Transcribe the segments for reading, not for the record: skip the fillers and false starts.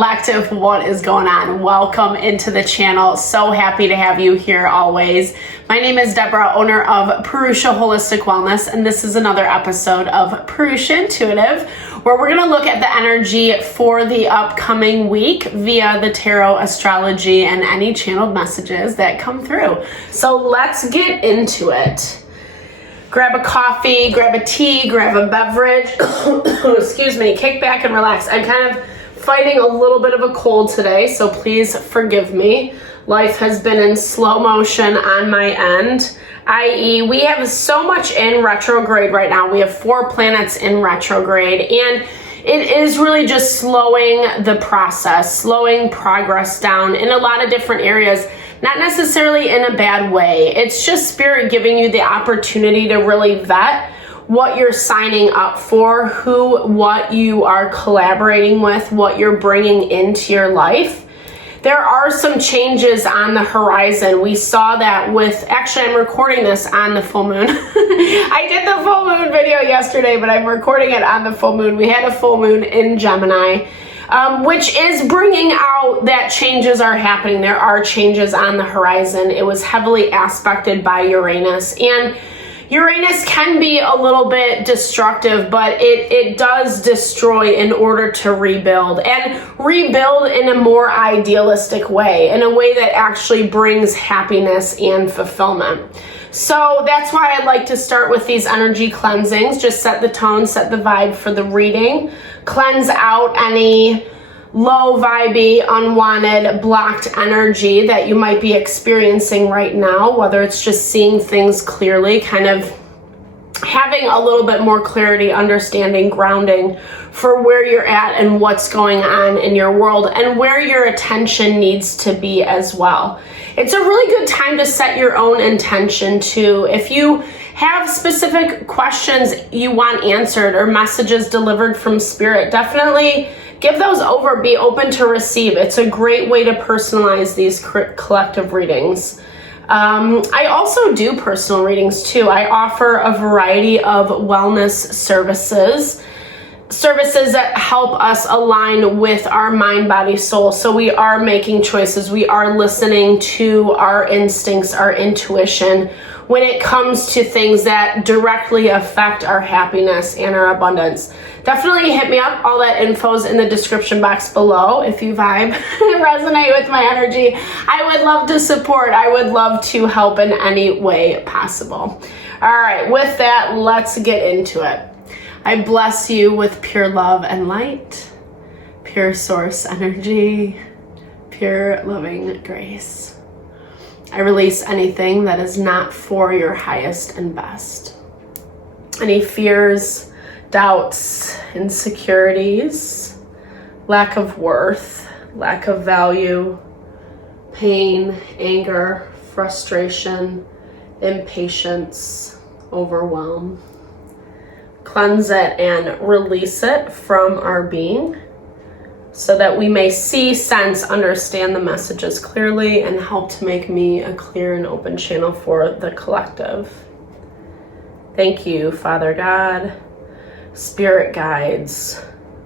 Collective, what is going on? Welcome into the channel. So happy to have you here always. My name is Deborah, owner of Purusha Holistic Wellness, and this is another episode of Purusha Intuitive, where we're going to look at the energy for the upcoming week via the tarot, astrology, and any channeled messages that come through. So let's get into it. Grab a coffee, grab a tea, grab a beverage. Excuse me, kick back and relax. I'm kind of fighting a little bit of a cold today, so please forgive me. Life has been in slow motion on my end, i.e. we have so much in retrograde right now. We have 4 planets in retrograde, and it is really just slowing the process, slowing progress down in a lot of different areas. Not necessarily in a bad way. It's just spirit giving you the opportunity to really vet what you're signing up for, what you are collaborating with, what you're bringing into your life. There are some changes on the horizon. We saw that with, actually I'm recording this on the full moon. I did the full moon video yesterday, but I'm recording it on the full moon. We had a full moon in Gemini. Which is bringing out that changes are happening. There are changes on the horizon. It was heavily aspected by Uranus, and Uranus can be a little bit destructive, but it does destroy in order to rebuild, and rebuild in a more idealistic way, in a way that actually brings happiness and fulfillment. So that's why I like to start with these energy cleansings. Just set the tone, set the vibe for the reading. Cleanse out any low vibey, unwanted, blocked energy that you might be experiencing right now, whether it's just seeing things clearly, kind of having a little bit more clarity, understanding, grounding for where you're at and what's going on in your world and where your attention needs to be as well. It's a really good time to set your own intention too. If you have specific questions you want answered or messages delivered from spirit, definitely give those over. Be open to receive. It's a great way to personalize these collective readings. I also do personal readings too. I offer a variety of wellness services that help us align with our mind, body, soul. So we are making choices. We are listening to our instincts, our intuition, when it comes to things that directly affect our happiness and our abundance. Definitely hit me up. All that info's in the description box below. If you vibe and resonate with my energy, I would love to support. I would love to help in any way possible. All right, with that, let's get into it. I bless you with pure love and light, pure source energy, pure loving grace. I release anything that is not for your highest and best. Any fears, doubts, insecurities, lack of worth, lack of value, pain, anger, frustration, impatience, overwhelm. Cleanse it and release it from our being so that we may see, sense, understand the messages clearly and help to make me a clear and open channel for the collective. Thank you, Father God, spirit guides,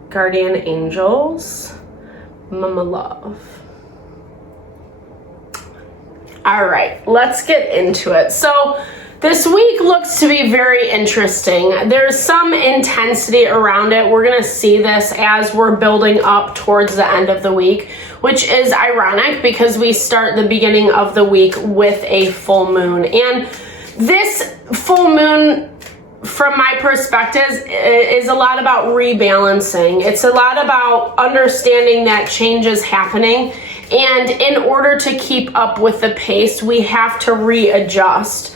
guardian angels, Mama Love. All right, let's get into it. So this week looks to be very interesting. There's some intensity around it. We're going to see this as we're building up towards the end of the week, which is ironic because we start the beginning of the week with a full moon. And this full moon, from my perspective, is a lot about rebalancing. It's a lot about understanding that change is happening. And in order to keep up with the pace, we have to readjust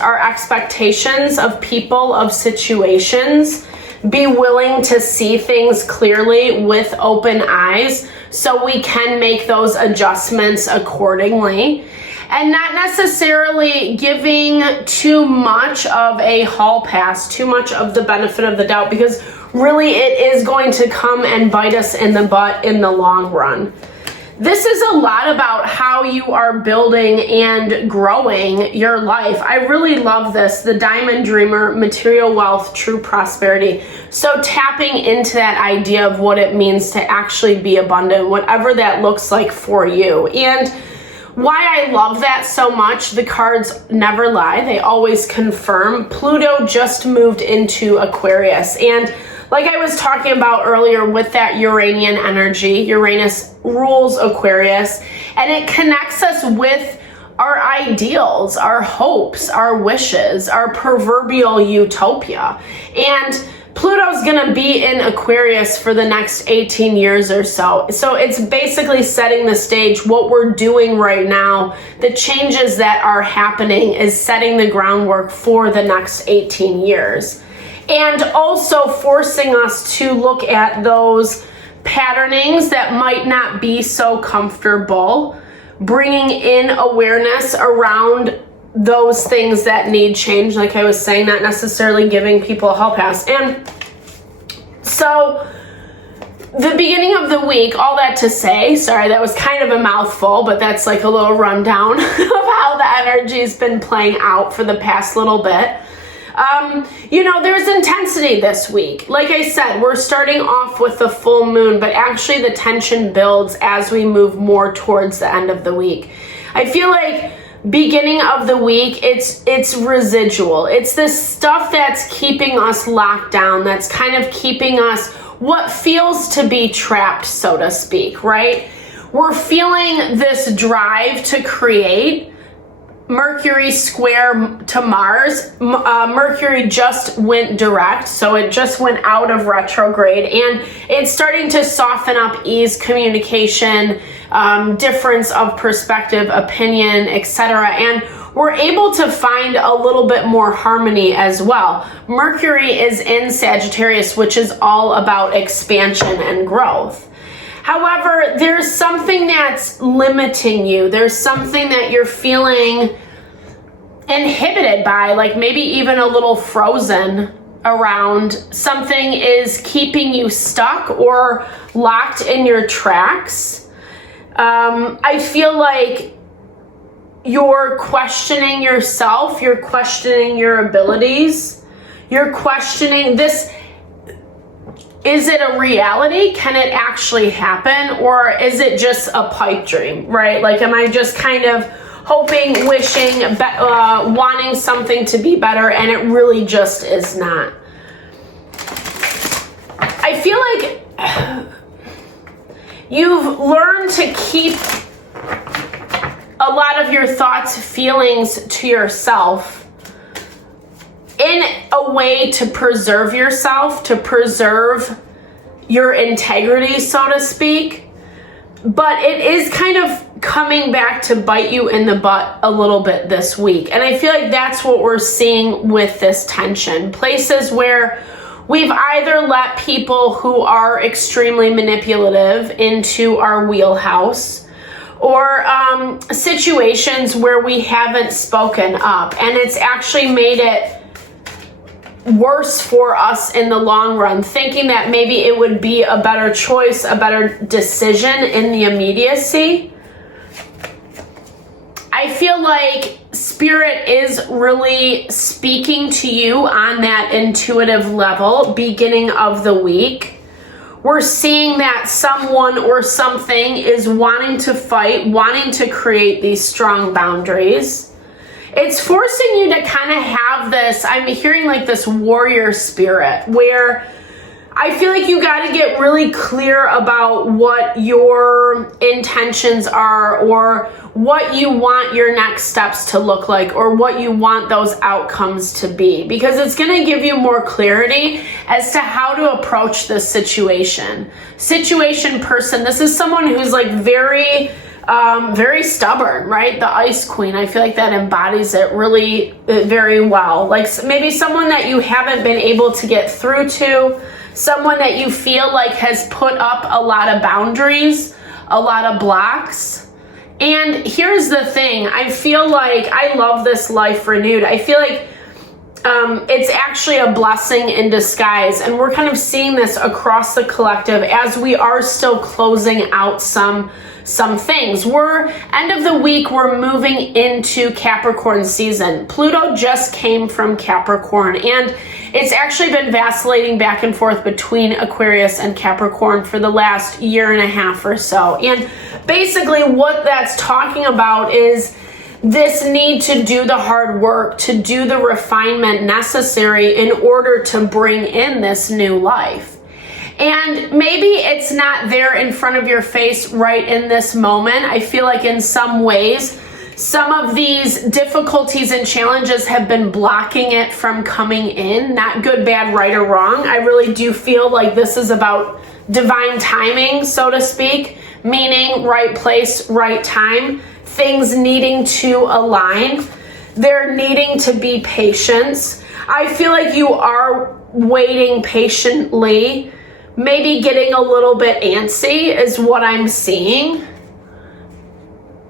our expectations of people, of situations, be willing to see things clearly with open eyes so we can make those adjustments accordingly, and not necessarily giving too much of a hall pass, too much of the benefit of the doubt, because really it is going to come and bite us in the butt in the long run. this is a lot about how you are building and growing your life. I really love this. The Diamond Dreamer, material wealth, true prosperity. So tapping into that idea of what it means to actually be abundant, whatever that looks like for you. And why I love that so much, the cards never lie. They always confirm. Pluto just moved into Aquarius. And like I was talking about earlier with that Uranian energy, Uranus rules Aquarius, and it connects us with our ideals, our hopes, our wishes, our proverbial utopia. And Pluto's gonna be in Aquarius for the next 18 years or so. So it's basically setting the stage. What we're doing right now, the changes that are happening is setting the groundwork for the next 18 years. And also forcing us to look at those patternings that might not be so comfortable, bringing in awareness around those things that need change, like I was saying, not necessarily giving people a hall pass. And so the beginning of the week, all that to say, sorry, that was kind of a mouthful, but that's like a little rundown of how the energy's been playing out for the past little bit. There's intensity this week. Like I said, we're starting off with the full moon, but actually the tension builds as we move more towards the end of the week. I feel like beginning of the week, it's residual. It's this stuff that's keeping us locked down, that's kind of keeping us what feels to be trapped, so to speak, right? We're feeling this drive to create. Mercury square to Mars. Mercury just went direct, so it just went out of retrograde, and it's starting to soften up, ease communication, difference of perspective, opinion, etc. And we're able to find a little bit more harmony as well. Mercury is in Sagittarius, which is all about expansion and growth. However, there's something that's limiting you. There's something that you're feeling inhibited by, like maybe even a little frozen around. Something is keeping you stuck or locked in your tracks. I feel like you're questioning yourself. You're questioning your abilities. You're questioning this. Is it a reality? Can it actually happen? Or is it just a pipe dream, right? Like, am I just kind of hoping, wishing, wanting something to be better, and it really just is not? I feel like you've learned to keep a lot of your thoughts, feelings to yourself in a way to preserve yourself, to preserve your integrity, so to speak. But it is kind of coming back to bite you in the butt a little bit this week. And I feel like that's what we're seeing with this tension. Places where we've either let people who are extremely manipulative into our wheelhouse, or situations where we haven't spoken up, and it's actually made it worse for us in the long run, thinking that maybe it would be a better choice, a better decision in the immediacy. I feel like Spirit is really speaking to you on that intuitive level, beginning of the week. We're seeing that someone or something is wanting to fight, wanting to create these strong boundaries. It's forcing you to kind of have this, I'm hearing like this warrior spirit, where I feel like you got to get really clear about what your intentions are, or what you want your next steps to look like, or what you want those outcomes to be, because it's going to give you more clarity as to how to approach this situation. Situation person, this is someone who's like very stubborn, right? The Ice Queen, I feel like that embodies it really very well. Like maybe someone that you haven't been able to get through to, someone that you feel like has put up a lot of boundaries, a lot of blocks. And here's the thing, I feel like I love this life renewed. I feel like it's actually a blessing in disguise, and we're kind of seeing this across the collective as we are still closing out some some things. We're end of the week, we're moving into Capricorn season. Pluto just came from Capricorn, and it's actually been vacillating back and forth between Aquarius and Capricorn for the last year and a half or so. And basically what that's talking about is this need to do the hard work, to do the refinement necessary in order to bring in this new life. And maybe it's not there in front of your face right in this moment. I feel like in some ways, some of these difficulties and challenges have been blocking it from coming in. Not good, bad, right, or wrong. I really do feel like this is about divine timing, so to speak, meaning right place, right time, things needing to align. There needing to be patience. I feel like you are waiting patiently, maybe getting a little bit antsy is what I'm seeing.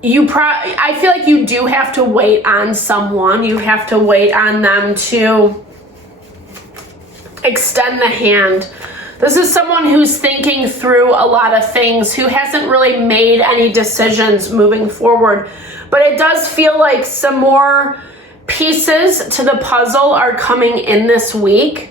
I feel like you do have to wait on someone. You have to wait on them to extend the hand. This is someone who's thinking through a lot of things, who hasn't really made any decisions moving forward. But it does feel like some more pieces to the puzzle are coming in this week,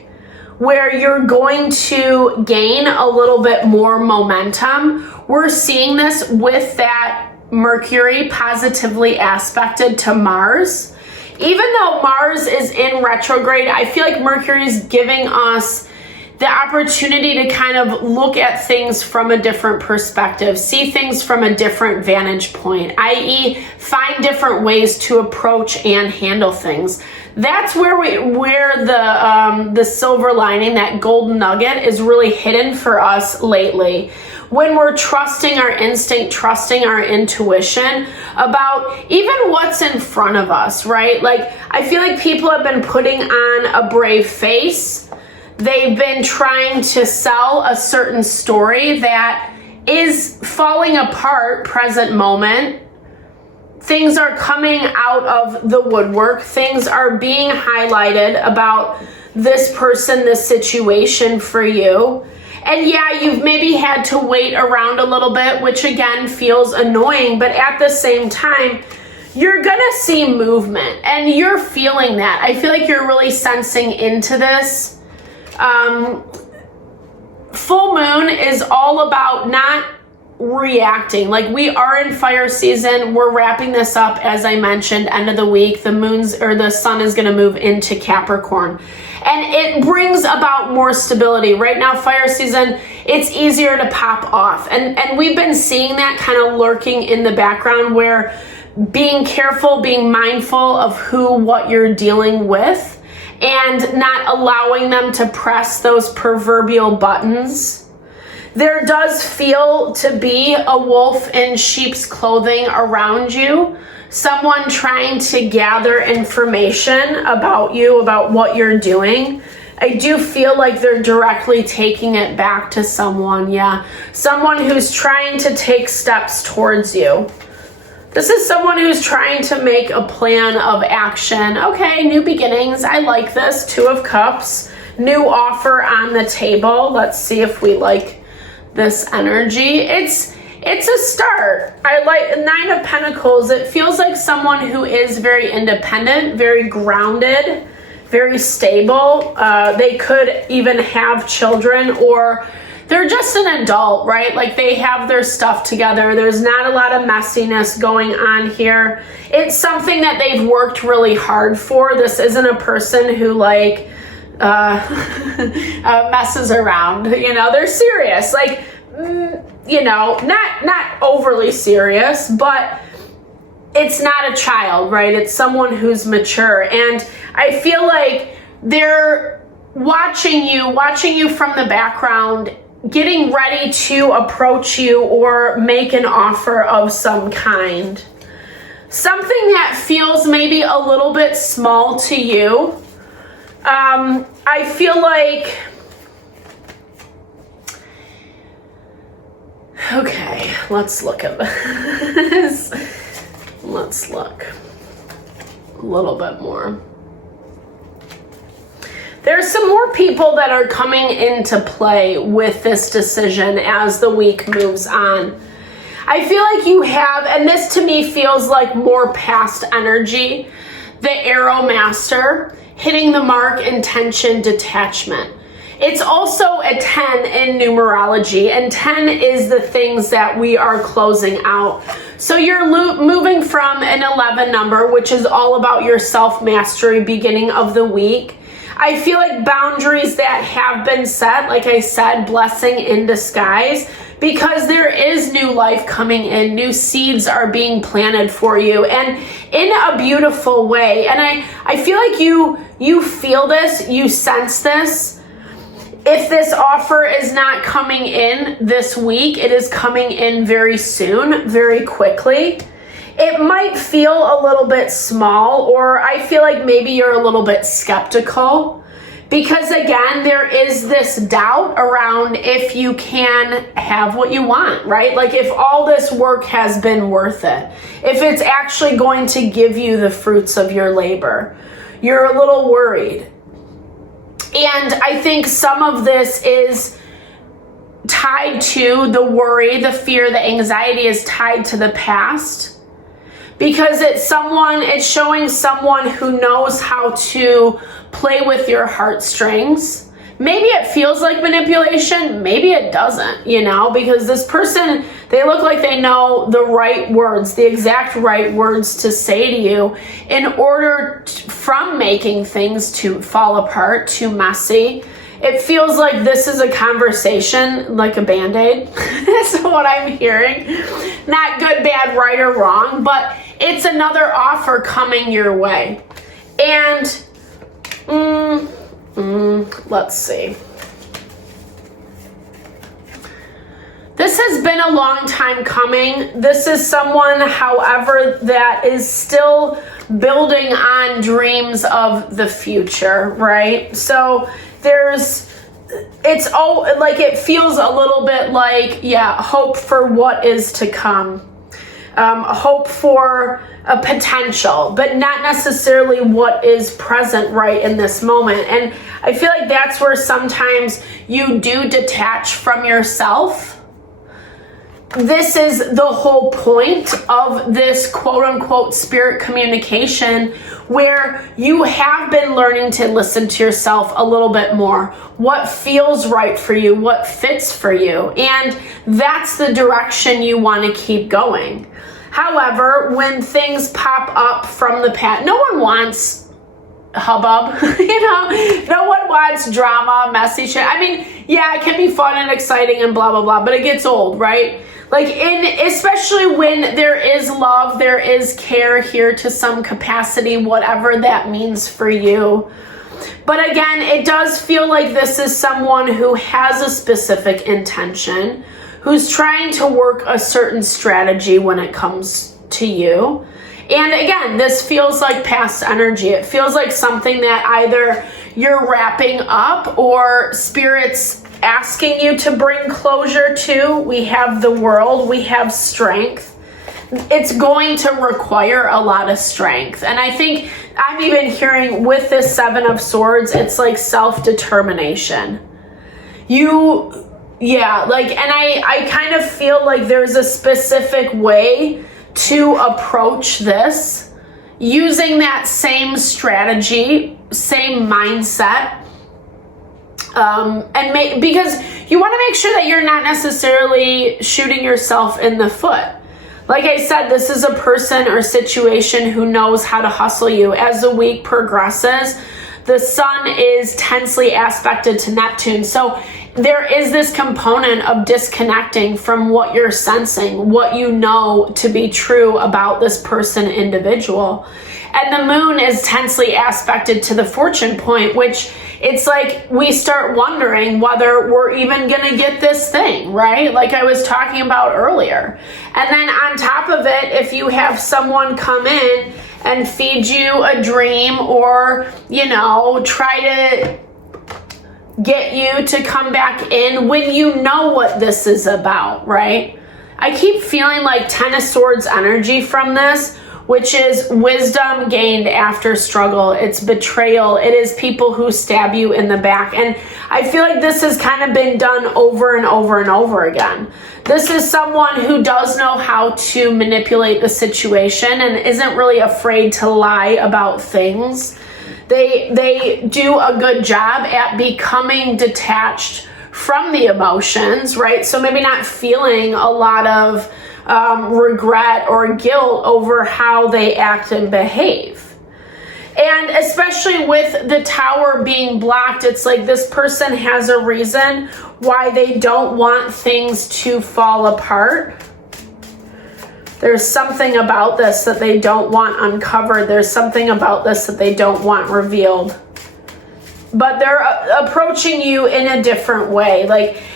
where you're going to gain a little bit more momentum. We're seeing this with that Mercury positively aspected to Mars. Even though Mars is in retrograde, I feel like Mercury is giving us the opportunity to kind of look at things from a different perspective, see things from a different vantage point, i.e. find different ways to approach and handle things. That's where the silver lining, that golden nugget, is really hidden for us lately. When we're trusting our instinct, trusting our intuition about even what's in front of us, right? Like, I feel like people have been putting on a brave face. They've been trying to sell a certain story that is falling apart present moment. Things are coming out of the woodwork. Things are being highlighted about this person, this situation for you. And yeah, you've maybe had to wait around a little bit, which again feels annoying, but at the same time, you're gonna see movement and you're feeling that. I feel like you're really sensing into this. Full moon is all about not reacting. Like, we are in fire season. We're wrapping this up, as I mentioned, end of the week. The sun is going to move into Capricorn, and it brings about more stability. Right now, fire season, it's easier to pop off, and we've been seeing that kind of lurking in the background, where being careful, being mindful of what you're dealing with, and not allowing them to press those proverbial buttons. There does feel to be a wolf in sheep's clothing around you, someone trying to gather information about you, about what you're doing. I do feel like they're directly taking it back to someone, someone who's trying to take steps towards you. This is someone who's trying to make a plan of action. Okay, new beginnings. I like this. 2 of Cups. New offer on the table. Let's see if we like this energy. It's a start. I like 9 of Pentacles. It feels like someone who is very independent, very grounded, very stable. They could even have children, or they're just an adult, right? Like, they have their stuff together. There's not a lot of messiness going on here. It's something that they've worked really hard for. This isn't a person who messes around. They're serious. Like, not overly serious, but it's not a child, right? It's someone who's mature. And I feel like they're watching you from the background, getting ready to approach you or make an offer of some kind. Something that feels maybe a little bit small to you. I feel like, okay, let's look at this. Let's look a little bit more. There's some more people that are coming into play with this decision as the week moves on. I feel like you have, and this to me feels like more past energy, the Arrow Master, hitting the mark, intention, detachment. It's also a 10 in numerology, and 10 is the things that we are closing out. So you're moving from an 11 number, which is all about your self-mastery, beginning of the week. I feel like boundaries that have been set, like I said, blessing in disguise, because there is new life coming in, new seeds are being planted for you, and in a beautiful way. And I feel like you feel this, you sense this. If this offer is not coming in this week, it is coming in very soon, very quickly. It might feel a little bit small, or I feel like maybe you're a little bit skeptical, because again, there is this doubt around if you can have what you want, right? Like if all this work has been worth it, if it's actually going to give you the fruits of your labor. You're a little worried. And I think some of this is tied to the worry, the fear, the anxiety is tied to the past, because it's showing someone who knows how to play with your heartstrings. Maybe it feels like manipulation, maybe it doesn't, because this person, they look like they know the right words, the exact right words to say to you in order from making things to fall apart, too messy. It feels like this is a conversation like a Band-Aid. That's what I'm hearing. Not good, bad, right, or wrong, but it's another offer coming your way. And let's see. This has been a long time coming. This is someone, however, that is still building on dreams of the future, right? So it feels a little bit like, hope for what is to come. Hope for a potential, but not necessarily what is present right in this moment. And I feel like that's where sometimes you do detach from yourself. This is the whole point of this quote unquote spirit communication, where you have been learning to listen to yourself a little bit more. What feels right for you, what fits for you. And that's the direction you want to keep going. However, when things pop up from the past, no one wants hubbub, no one wants drama, messy shit. I mean, it can be fun and exciting and blah, blah, blah, but it gets old, right? Especially when there is love, there is care here to some capacity, whatever that means for you. But again, it does feel like this is someone who has a specific intention, who's trying to work a certain strategy when it comes to you. And again, this feels like past energy. It feels like something that either you're wrapping up or spirit's asking you to bring closure to. We have the World, we have strength. It's going to require a lot of strength. And I think I'm even hearing with this 7 of Swords, it's like self-determination. I kind of feel like there's a specific way to approach this, using that same strategy, same mindset, because you want to make sure that you're not necessarily shooting yourself in the foot. Like I said, this is a person or situation who knows how to hustle you. As the week progresses, the sun is tensely aspected to Neptune. So there is this component of disconnecting from what you're sensing, what you know to be true about this person, individual. And the moon is tensely aspected to the fortune point, which it's like we start wondering whether we're even going to get this thing, right? Like I was talking about earlier. And then on top of it, if you have someone come in and feed you a dream or, try to get you to come back in when you know what this is about, right? I keep feeling like 10 of Swords energy from this, which is wisdom gained after struggle. It's betrayal. It is people who stab you in the back. And I feel like this has kind of been done over and over and over again. This is someone who does know how to manipulate the situation and isn't really afraid to lie about things. They do a good job at becoming detached from the emotions, right? So maybe not feeling a lot of regret or guilt over how they act and behave. And especially with the tower being blocked, it's like this person has a reason why they don't want things to fall apart. There's something about this that they don't want uncovered. There's something about this that they don't want revealed. But they're approaching you in a different way.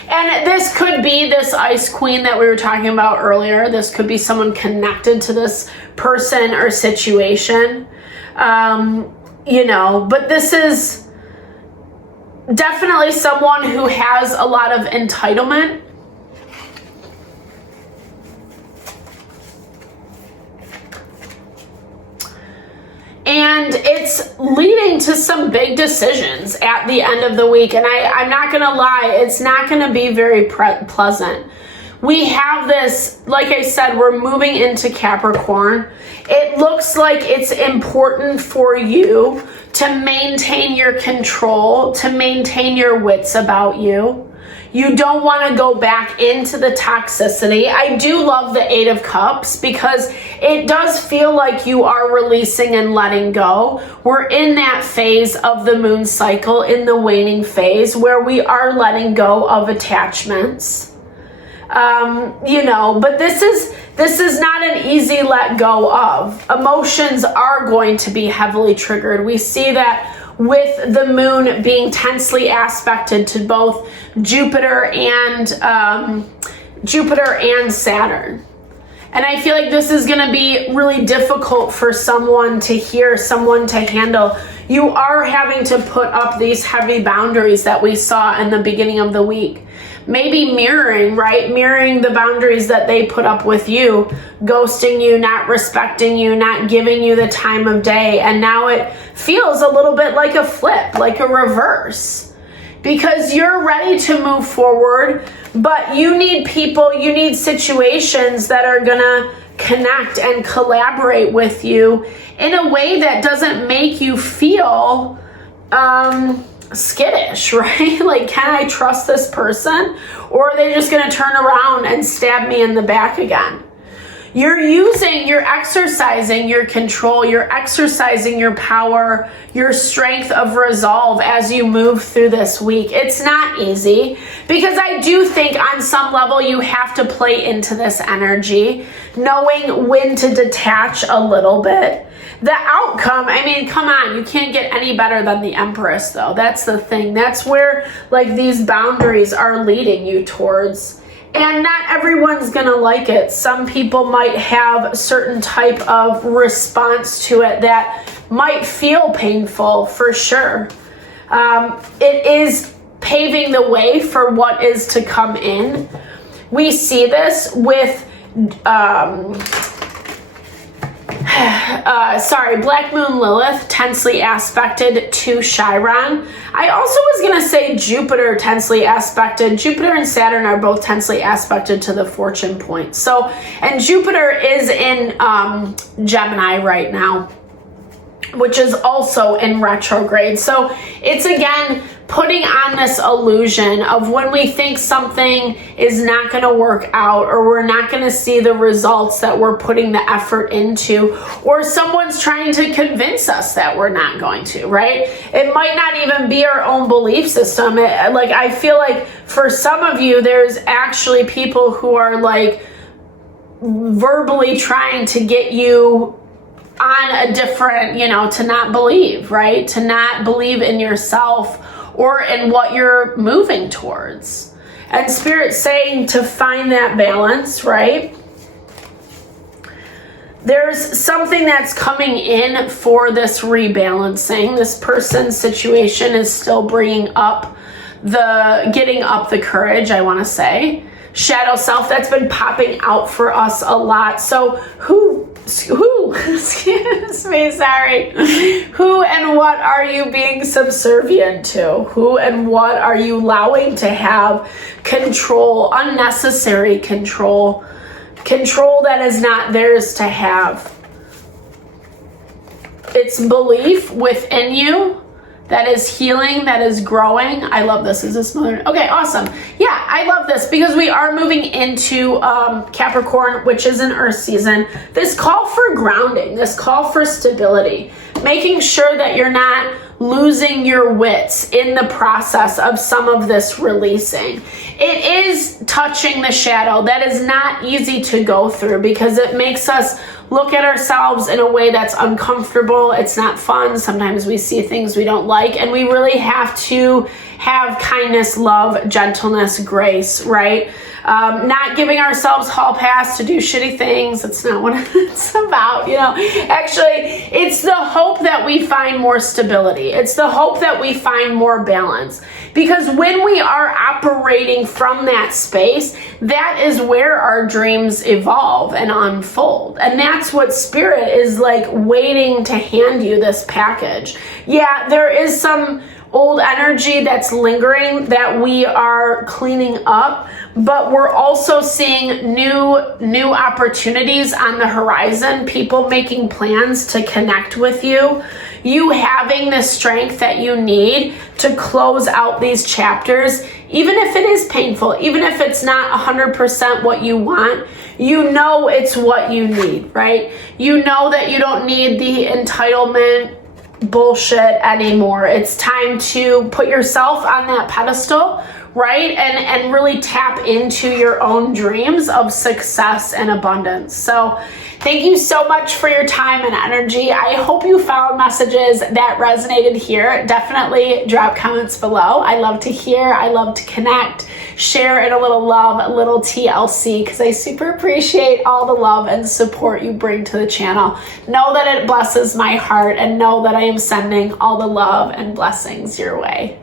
And this could be this Ice Queen that we were talking about earlier. This could be someone connected to this person or situation. But this is definitely someone who has a lot of entitlement. And it's leading to some big decisions at the end of the week. And I'm not going to lie, it's not going to be very pleasant. We have this, like I said, we're moving into Capricorn. It looks like it's important for you to maintain your control, to maintain your wits about you. You don't want to go back into the toxicity. I do love the Eight of Cups because it does feel like you are releasing and letting go. We're in that phase of the moon cycle, in the waning phase, where we are letting go of attachments. But this is not an easy let go of. Emotions are going to be heavily triggered. We see that with the moon being tensely aspected to both Jupiter and Saturn. And I feel like this is going to be really difficult for someone to hear, someone to handle. You are having to put up these heavy boundaries that we saw in the beginning of the week. Maybe mirroring, right? Mirroring the boundaries that they put up with you, ghosting you, not respecting you, not giving you the time of day. And now it feels a little bit like a flip, like a reverse. Because you're ready to move forward, but you need people, you need situations that are gonna connect and collaborate with you in a way that doesn't make you feel skittish, right? Like, can I trust this person? Or are they just going to turn around and stab me in the back again? You're exercising your control, you're exercising your power, your strength of resolve as you move through this week. It's not easy because I do think on some level you have to play into this energy, knowing when to detach a little bit. The outcome, I mean, come on, you can't get any better than the Empress, though. That's the thing. That's where, these boundaries are leading you towards. And not everyone's going to like it. Some people might have a certain type of response to it that might feel painful, for sure. It is paving the way for what is to come in. We see this with... Black Moon Lilith tensely aspected to Chiron. I also was going to say Jupiter tensely aspected. Jupiter and Saturn are both tensely aspected to the fortune point. So, and Jupiter is in Gemini right now, which is also in retrograde. So it's again putting on this illusion of when we think something is not going to work out, or we're not going to see the results that we're putting the effort into, or someone's trying to convince us that we're not going to, right? It might not even be our own belief system. I feel like for some of you, there's actually people who are verbally trying to get you on a different, to not believe, right? To not believe in yourself or in what you're moving towards. And Spirit's saying to find that balance, right? There's something that's coming in for this rebalancing. This person's situation is still getting up the courage, I want to say. Shadow self, that's been popping out for us a lot. So who excuse me, sorry. Who and what are you being subservient to? Who and what are you allowing to have control, unnecessary control that is not theirs to have? It's belief within you that is healing, that is growing. I love this. Is this mother? Okay, awesome. Yeah, I love this because we are moving into Capricorn, which is an earth season. This call for grounding, this call for stability, making sure that you're not losing your wits in the process of some of this releasing. It is touching the shadow. That is not easy to go through because it makes us look at ourselves in a way that's uncomfortable. It's not fun. Sometimes we see things we don't like, and we really have to have kindness, love, gentleness, grace, right? Not giving ourselves hall pass to do shitty things. That's not what it's about, you know. Actually, it's the hope that we find more stability. It's the hope that we find more balance. Because when we are operating from that space, that is where our dreams evolve and unfold. And that's what Spirit is like waiting to hand you this package. Yeah, there is some old energy that's lingering that we are cleaning up, but we're also seeing new opportunities on the horizon, people making plans to connect with you, you having the strength that you need to close out these chapters, even if it is painful, even if it's not 100% what you want, you know it's what you need, right? You know that you don't need the entitlement bullshit anymore. It's time to put yourself on that pedestal, right? And really tap into your own dreams of success and abundance. So thank you so much for your time and energy. I hope you found messages that resonated here. Definitely drop comments below. I love to hear, I love to connect, share it a little love, a little TLC, because I super appreciate all the love and support you bring to the channel. Know that it blesses my heart, and know that I am sending all the love and blessings your way.